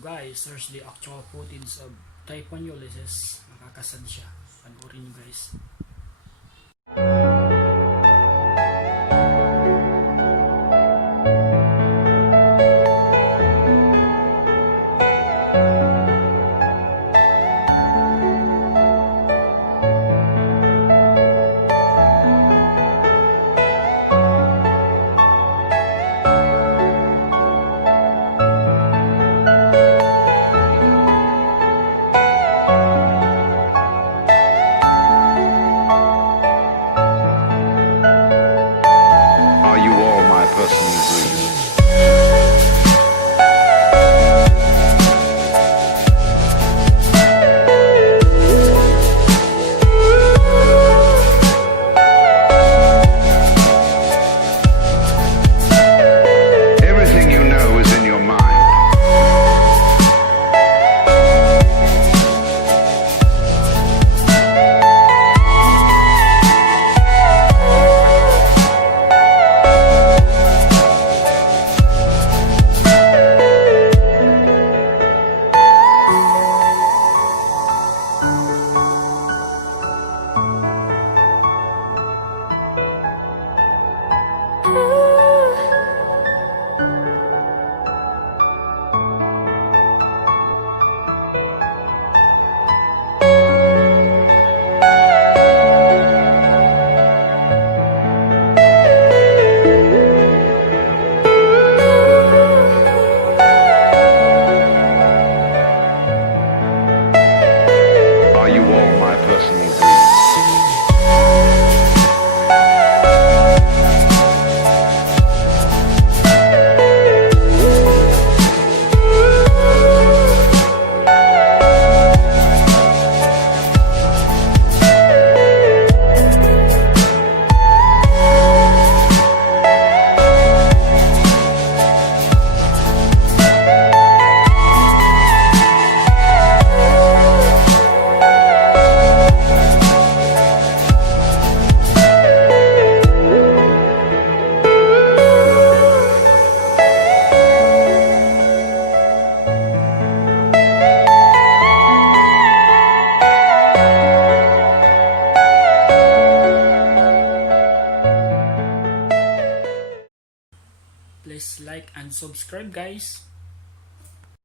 guys, search the actual footage of Typhoon Ulysses. Nakakasad siya. Panoorin nyo guys. Are you all my personal dreams? Everything you know is in your mind. Are you all my personal dreams? Please like and subscribe guys.